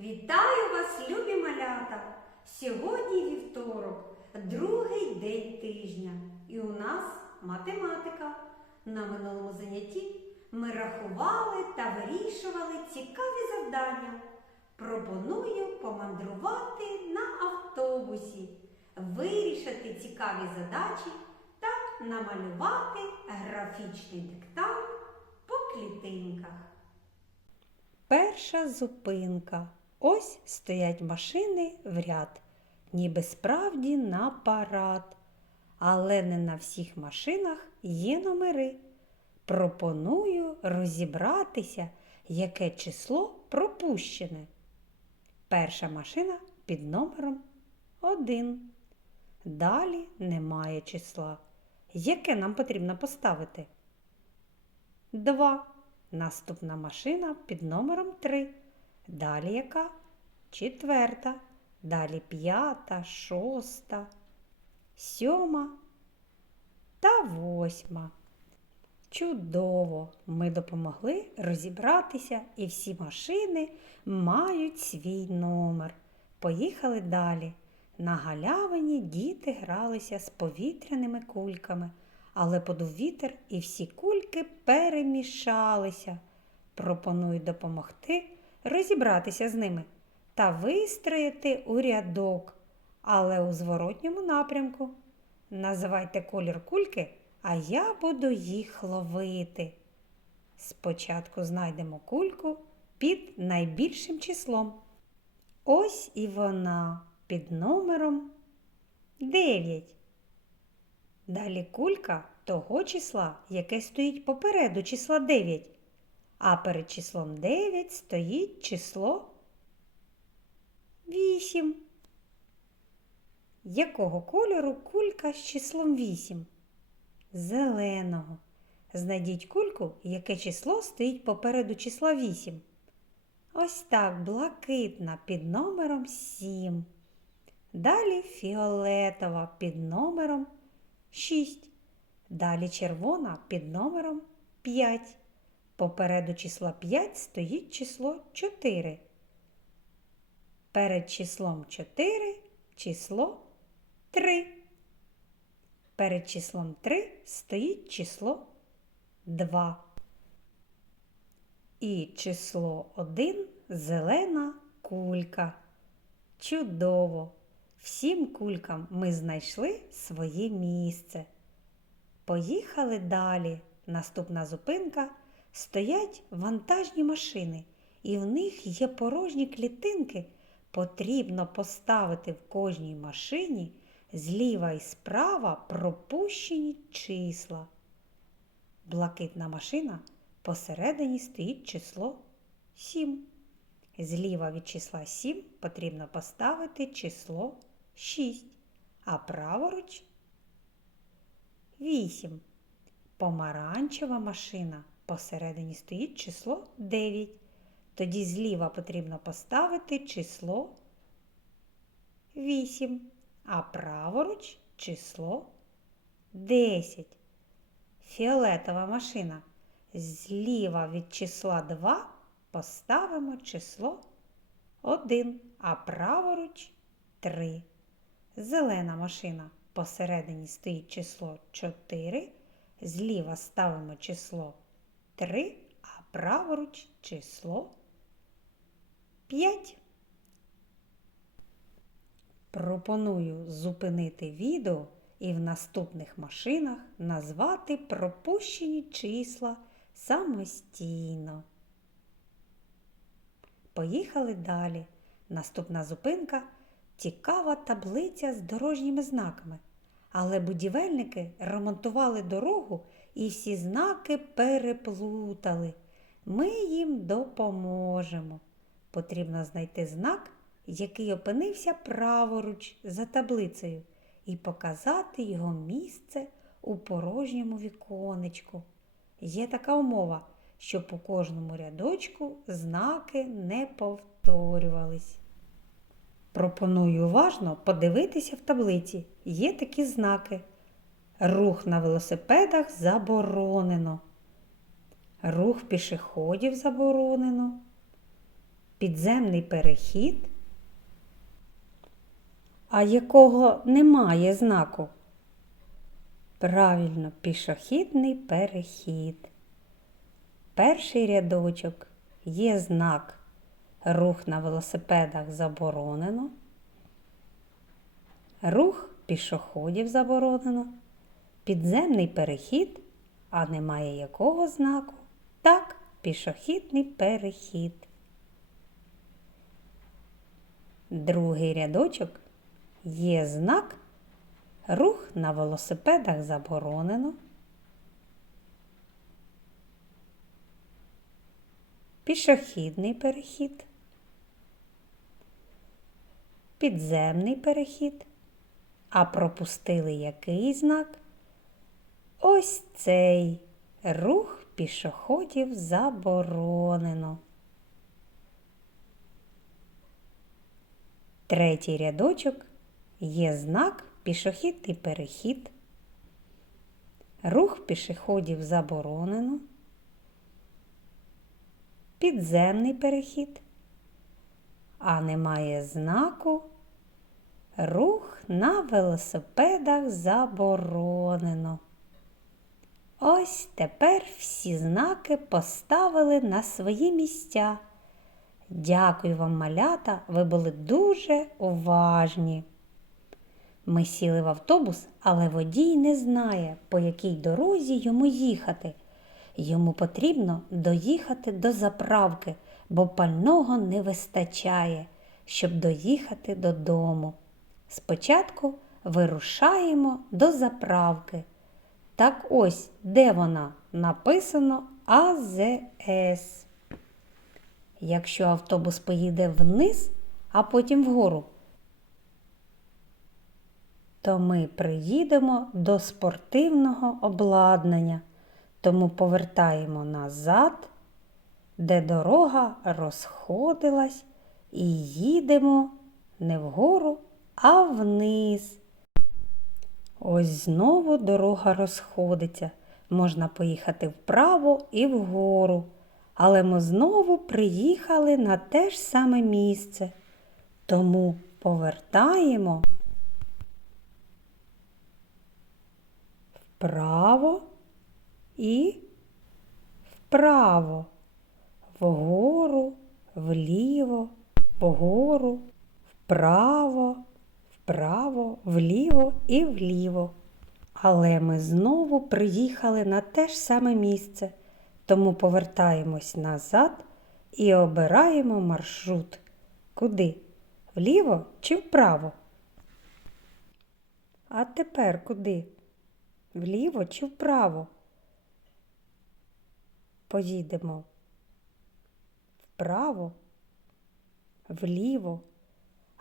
Вітаю вас, любі малята! Сьогодні вівторок, другий день тижня, і у нас математика. На минулому занятті ми рахували та вирішували цікаві завдання. Пропоную помандрувати на автобусі, вирішити цікаві задачі та намалювати графічний диктант по клітинках. Перша зупинка. Ось стоять машини в ряд, ніби справді на парад. Але не на всіх машинах є номери. Пропоную розібратися, яке число пропущене. Перша машина під номером 1. Далі немає числа. Яке нам потрібно поставити? 2. Наступна машина під номером 3. Далі яка? Четверта. Далі п'ята, шоста, сьома та восьма. Чудово! Ми допомогли розібратися, і всі машини мають свій номер. Поїхали далі. На галявині діти гралися з повітряними кульками, але подув вітер і всі кульки перемішалися. Пропоную допомогти розібратися з ними та вистроїти у рядок, але у зворотньому напрямку. Називайте колір кульки, а я буду їх ловити. Спочатку знайдемо кульку під найбільшим числом. Ось і вона під номером 9. Далі кулька того числа, яке стоїть попереду числа 9. А перед числом 9 стоїть число 8. Якого кольору кулька з числом 8? Зеленого. Знайдіть кульку, яке число стоїть попереду числа 8. Ось так блакитна під номером 7. Далі фіолетова під номером 6. Далі червона під номером 5. Попереду числа 5 стоїть число 4. Перед числом 4 число 3. Перед числом 3 стоїть число 2. І число 1 зелена кулька. Чудово! Всім кулькам ми знайшли своє місце. Поїхали далі. Наступна зупинка стоять вантажні машини, і в них є порожні клітинки. Потрібно поставити в кожній машині зліва і справа пропущені числа. Блакитна машина посередині стоїть число 7. Зліва від числа 7 потрібно поставити число 6, а праворуч 8. Помаранчева машина посередині стоїть число 9. Тоді зліва потрібно поставити число 8, а праворуч число 10. Фіолетова машина. Зліва від числа 2 поставимо число 1, а праворуч 3. Зелена машина. Посередині стоїть число 4. Зліва ставимо число 3, а праворуч число 5. Пропоную зупинити відео і в наступних машинах назвати пропущені числа самостійно. Поїхали далі. Наступна зупинка цікава таблиця з дорожніми знаками. Але будівельники ремонтували дорогу і всі знаки переплутали. Ми їм допоможемо. Потрібно знайти знак, який опинився праворуч за таблицею, і показати його місце у порожньому віконечку. Є така умова, щоб у кожному рядочку знаки не повторювались. Пропоную уважно подивитися в таблиці. Є такі знаки. Рух на велосипедах заборонено. Рух пішоходів заборонено. підземний перехід, а якого немає знаку. Правильно, пішохідний перехід. Перший рядочок є знак. Рух на велосипедах заборонено. Рух пішоходів заборонено. Підземний перехід, а немає якого знаку. Так, пішохідний перехід. Другий рядочок є знак. Рух на велосипедах заборонено. Пішохідний перехід. Підземний перехід. А пропустили який знак? Ось цей рух пішоходів заборонено. Третій рядочок є знак пішохідний перехід. Рух пішоходів заборонено. Підземний перехід. А немає знаку. Рух на велосипедах заборонено. Ось тепер всі знаки поставили на свої місця. Дякую вам, малята, ви були дуже уважні. Ми сіли в автобус, але водій не знає, по якій дорозі йому їхати. Йому потрібно доїхати до заправки, бо пального не вистачає, щоб доїхати додому. Спочатку вирушаємо до заправки. Так ось, де вона? Написано АЗС. Якщо автобус поїде вниз, а потім вгору, то ми приїдемо до спортивного обладнання, тому повертаємо назад, де дорога розходилась, і їдемо не вгору, а вниз. Ось знову дорога розходиться. Можна поїхати вправо і вгору. Але ми знову приїхали на те ж саме місце. Тому повертаємо вправо і вправо, вгору, вліво, вгору, вправо, вправо, вліво і вліво. Але ми знову приїхали на те ж саме місце, тому повертаємось назад і обираємо маршрут. Куди? Вліво чи вправо? А тепер куди? Вліво чи вправо? Поїдемо вправо, вліво.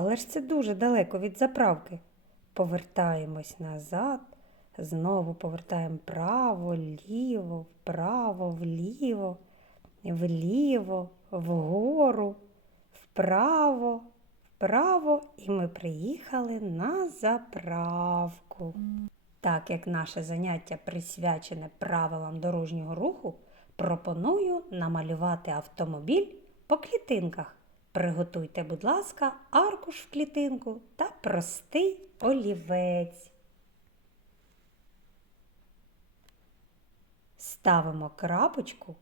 Але ж це дуже далеко від заправки. Повертаємось назад, знову повертаємо право, ліво, вправо, вліво, вліво, вгору, вправо, вправо, і ми приїхали на заправку. Так як наше заняття присвячене правилам дорожнього руху, пропоную намалювати автомобіль по клітинках. Приготуйте, будь ласка, аркуш в клітинку та простий олівець. Ставимо крапочку,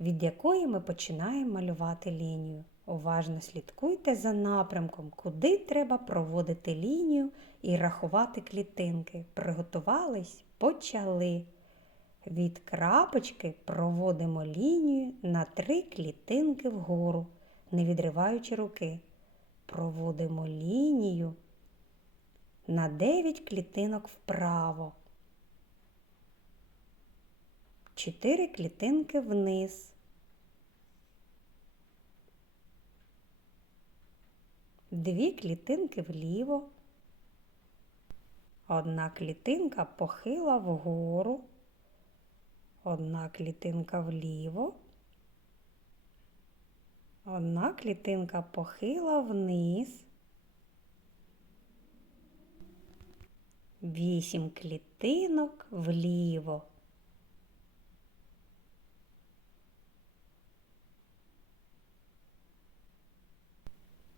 від якої ми починаємо малювати лінію. Уважно слідкуйте за напрямком, куди треба проводити лінію і рахувати клітинки. Приготувались, почали. Від крапочки проводимо лінію на три клітинки вгору не відриваючи руки. Проводимо лінію на 9 клітинок вправо, 4 клітинки вниз, дві клітинки вліво, одна клітинка похила вгору, одна клітинка вліво. Одна клітинка похила вниз. Вісім клітинок вліво.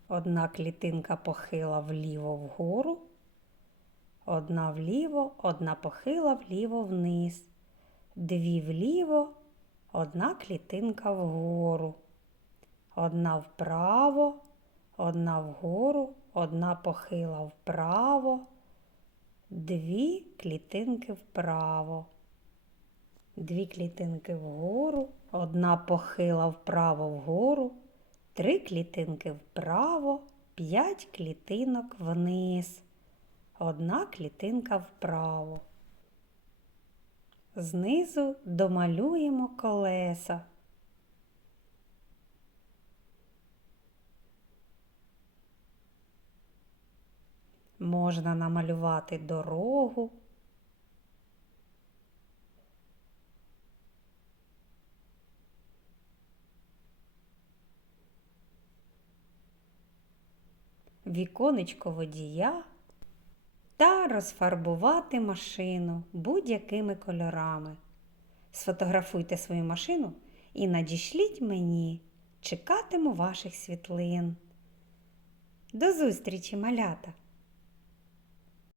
Одна клітинка похила вліво вгору, одна вліво, одна похила вліво вниз, дві вліво, одна клітинка вгору, одна вправо, одна вгору, одна похила вправо, дві клітинки вправо, дві клітинки вгору, одна похила вправо вгору, три клітинки вправо, п'ять клітинок вниз, одна клітинка вправо. Знизу домалюємо колеса. Можна намалювати дорогу. Віконечко водія та розфарбувати машину будь-якими кольорами. Сфотографуйте свою машину і надішліть мені. Чекатиму ваших світлин. До зустрічі, малята!